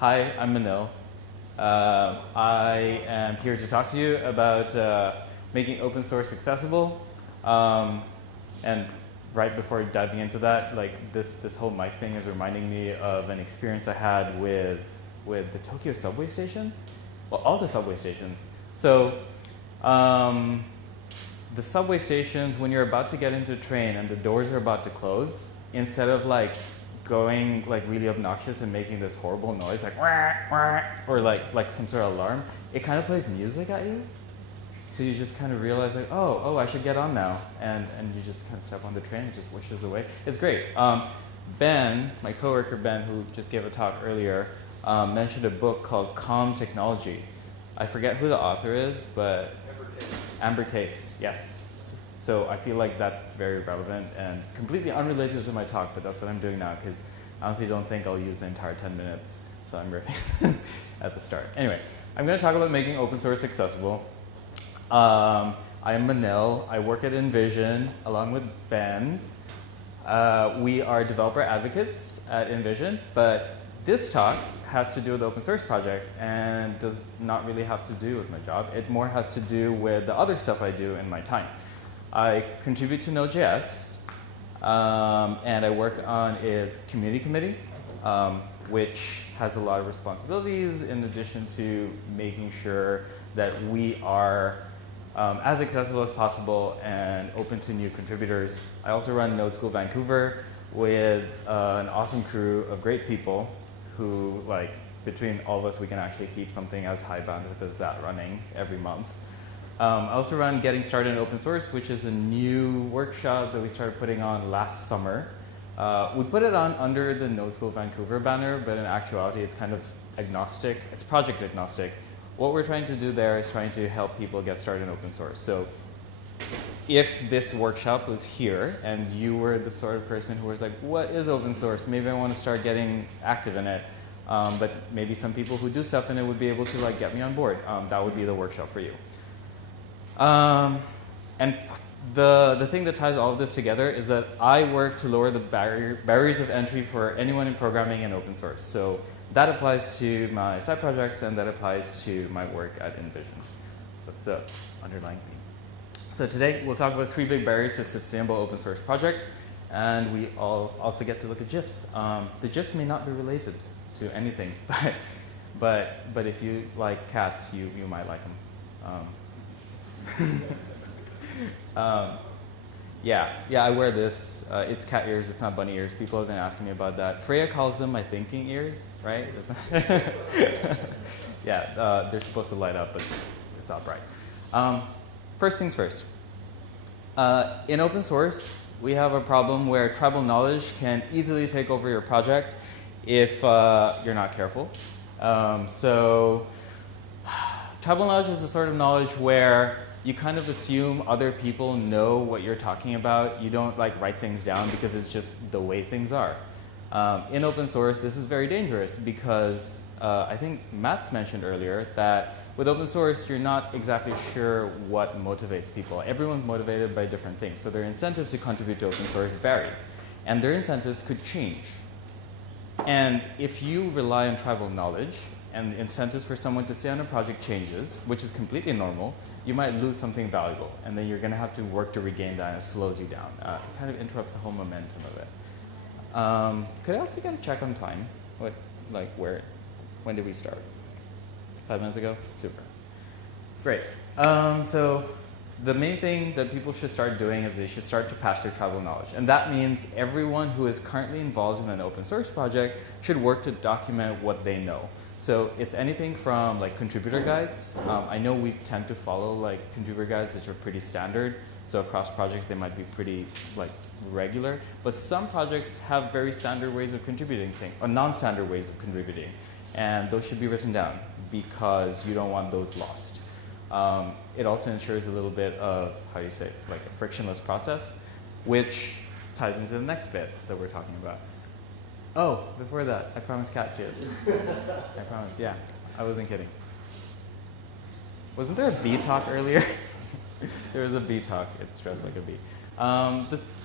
Hi, I'm Manil. I am here to talk to you about making open source accessible. And right before diving into that, like this whole mic thing is reminding me of an experience I had with the Tokyo subway station. Well, all the subway stations. So the subway stations, when you're about to get into a train and the doors are about to close, instead of like going like really obnoxious and making this horrible noise like wah, wah, or like some sort of alarm, it kind of plays music at you. So you just kind of realize like, oh, I should get on now, and you just kind of step on the train and it just whooshes away. It's great. Ben, my coworker Ben, who just gave a talk earlier, mentioned a book called Calm Technology. I forget who the author is, but Amber Case, yes. So I feel like that's very relevant and completely unrelated to my talk, but that's what I'm doing now because I honestly don't think I'll use the entire 10 minutes, so I'm ripping at the start. Anyway, I'm going to talk about making open source accessible. I am Manil. I work at InVision along with Ben. We are developer advocates at InVision, but this talk has to do with open source projects and does not really have to do with my job. It more has to do with the other stuff I do in my time. I contribute to Node.js, and I work on its community committee, which has a lot of responsibilities in addition to making sure that we are as accessible as possible and open to new contributors. I also run Node School Vancouver with an awesome crew of great people who, like, between all of us, we can actually keep something as high bandwidth as that running every month. I also run Getting Started in Open Source, which is a new workshop that we started putting on last summer. We put it on under the Node School Vancouver banner, but in actuality, it's kind of agnostic. It's project agnostic. What we're trying to do there is trying to help people get started in open source. So if this workshop was here and you were the sort of person who was like, what is open source? Maybe I want to start getting active in it. But maybe some people who do stuff in it would be able to like get me on board. That would be the workshop for you. And the thing that ties all of this together is that I work to lower the barriers of entry for anyone in programming and open source. So that applies to my side projects and that applies to my work at InVision. That's the underlying theme. So today we'll talk about 3 big barriers to a sustainable open source project, and we also get to look at GIFs. The GIFs may not be related to anything, but if you like cats, you might like them. Yeah, I wear this. It's cat ears, it's not bunny ears. People have been asking me about that. Freya calls them my thinking ears, right? Yeah, they're supposed to light up, but it's not bright. First things first. In open source, we have a problem where tribal knowledge can easily take over your project if you're not careful. So tribal knowledge is the sort of knowledge where you kind of assume other people know what you're talking about. You don't like write things down because it's just the way things are. In open source, this is very dangerous because I think Matt's mentioned earlier that with open source, you're not exactly sure what motivates people. Everyone's motivated by different things. So their incentives to contribute to open source vary. And their incentives could change. And if you rely on tribal knowledge and incentives for someone to stay on a project changes, which is completely normal, you might lose something valuable, and then you're going to have to work to regain that, and it slows you down. It kind of interrupts the whole momentum of it. Could I also get a check on time? When did we start? 5 minutes ago? Super. Great. So the main thing that people should start doing is they should start to patch their tribal knowledge. And that means everyone who is currently involved in an open source project should work to document what they know. So it's anything from like contributor guides. I know we tend to follow like contributor guides which are pretty standard. So across projects they might be pretty like regular. But some projects have very standard ways of contributing things, or non-standard ways of contributing. And those should be written down because you don't want those lost. It also ensures a little bit of, how do you say, like a frictionless process, which ties into the next bit that we're talking about. Oh, before that, I promised cat kids. I promise, yeah. I wasn't kidding. Wasn't there a bee talk earlier? There was a bee talk. It's dressed like a bee.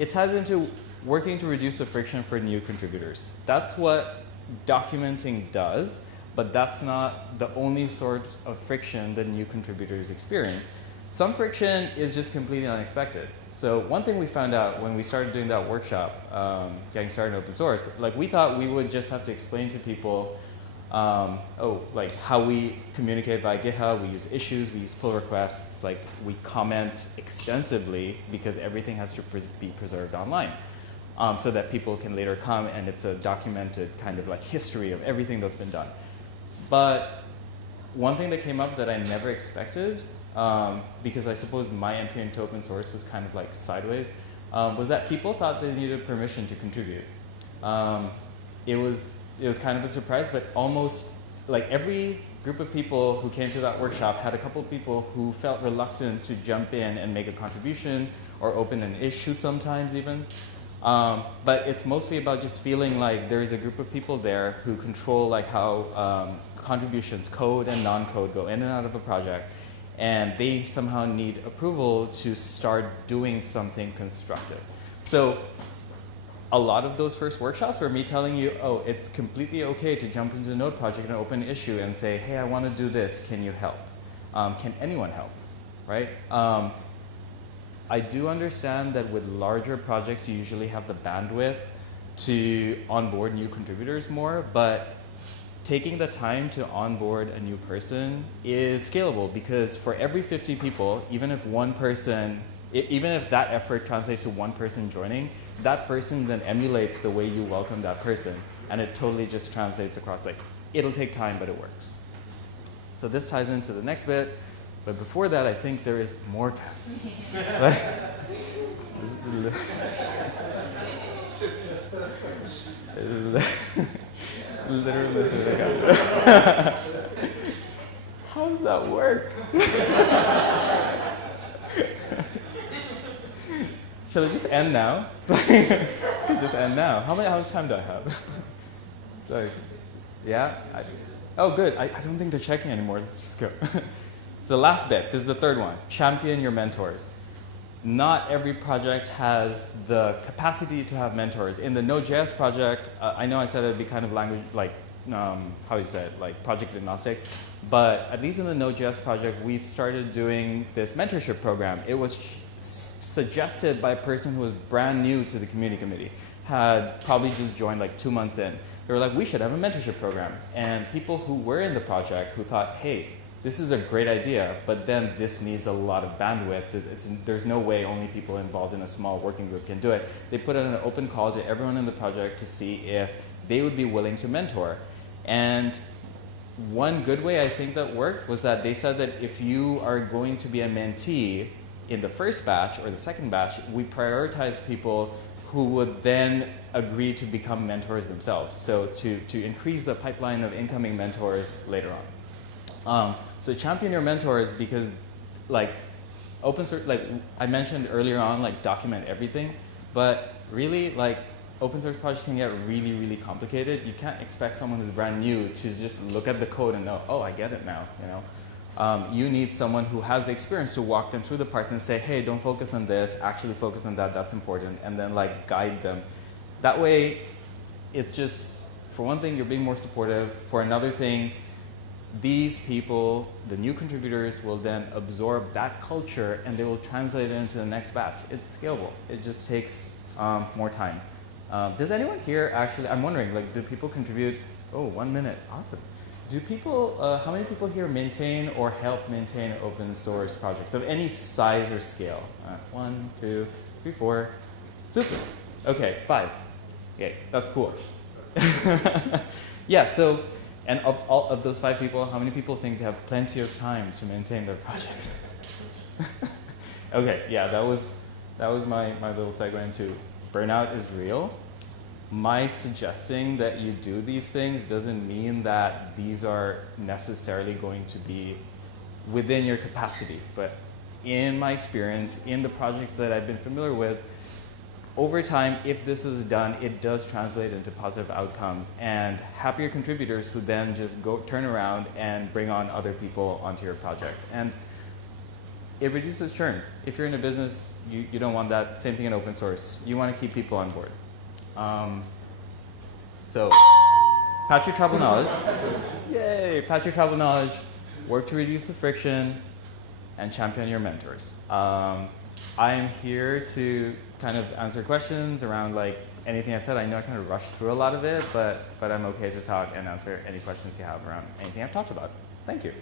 It ties into working to reduce the friction for new contributors. That's what documenting does, but that's not the only sort of friction that new contributors experience. Some friction is just completely unexpected. So one thing we found out when we started doing that workshop, getting started in open source, like we thought we would just have to explain to people, like how we communicate via GitHub, we use issues, we use pull requests, like we comment extensively because everything has to be preserved online. So that people can later come and it's a documented kind of like history of everything that's been done. But one thing that came up that I never expected, because I suppose my entry into open source was kind of like sideways, was that people thought they needed permission to contribute. It was kind of a surprise, but almost like every group of people who came to that workshop had a couple of people who felt reluctant to jump in and make a contribution or open an issue sometimes even. But it's mostly about just feeling like there is a group of people there who control like how contributions, code and non-code, go in and out of a project, and they somehow need approval to start doing something constructive. So a lot of those first workshops were me telling you, oh, it's completely okay to jump into a node project and open an issue and say, hey, I want to do this, can you help? Can anyone help, right? I do understand that with larger projects, you usually have the bandwidth to onboard new contributors more, but taking the time to onboard a new person is scalable because for every 50 people, even if that effort translates to one person joining, that person then emulates the way you welcome that person, and it totally just translates across. Like, it'll take time, but it works. So this ties into the next bit, but before that, I think there is more. Literally. How does that work? Shall I just end now? Just end now. How much time do I have? Sorry. Yeah? Oh, good. I don't think they're checking anymore. Let's just go. So last bit. This is the third one. Champion your mentors. Not every project has the capacity to have mentors. In the Node.js project, I know I said it'd be kind of language, like, how you say it, like project agnostic, but at least in the Node.js project, we've started doing this mentorship program. It was suggested by a person who was brand new to the community, had probably just joined like 2 months in. They were like, we should have a mentorship program. And people who were in the project who thought, hey, this is a great idea, but then this needs a lot of bandwidth. There's no way only people involved in a small working group can do it. They put out an open call to everyone in the project to see if they would be willing to mentor. And one good way I think that worked was that they said that if you are going to be a mentee in the first batch or the second batch, we prioritize people who would then agree to become mentors themselves. So to increase the pipeline of incoming mentors later on. So champion your mentors because like open source, like I mentioned earlier on, like document everything, but really like open source projects can get really, really complicated. You can't expect someone who's brand new to just look at the code and know, oh, I get it now, you know. You need someone who has the experience to walk them through the parts and say, hey, don't focus on this, actually focus on that, that's important, and then like guide them. That way, it's just, for one thing, you're being more supportive. For another thing, these people, the new contributors, will then absorb that culture and they will translate it into the next batch. It's scalable. It just takes more time. Does anyone here actually, I'm wondering, like, do people contribute? Oh, 1 minute, awesome. Do people, how many people here maintain or help maintain open source projects of any size or scale? 1, 2, 3, 4, super. Okay, 5. Okay, that's cool. Yeah, so, and of those 5 people, how many people think they have plenty of time to maintain their project? Okay, yeah, that was my little segue into burnout is real. My suggesting that you do these things doesn't mean that these are necessarily going to be within your capacity. But in my experience, in the projects that I've been familiar with, over time, if this is done, it does translate into positive outcomes and happier contributors who then just turn around and bring on other people onto your project. And it reduces churn. If you're in a business, you don't want that. Same thing in open source. You want to keep people on board. So, patch your travel knowledge. Yay, patch your travel knowledge, work to reduce the friction, and champion your mentors. I'm here to kind of answer questions around like anything I've said. I know I kind of rushed through a lot of it, but I'm okay to talk and answer any questions you have around anything I've talked about. Thank you.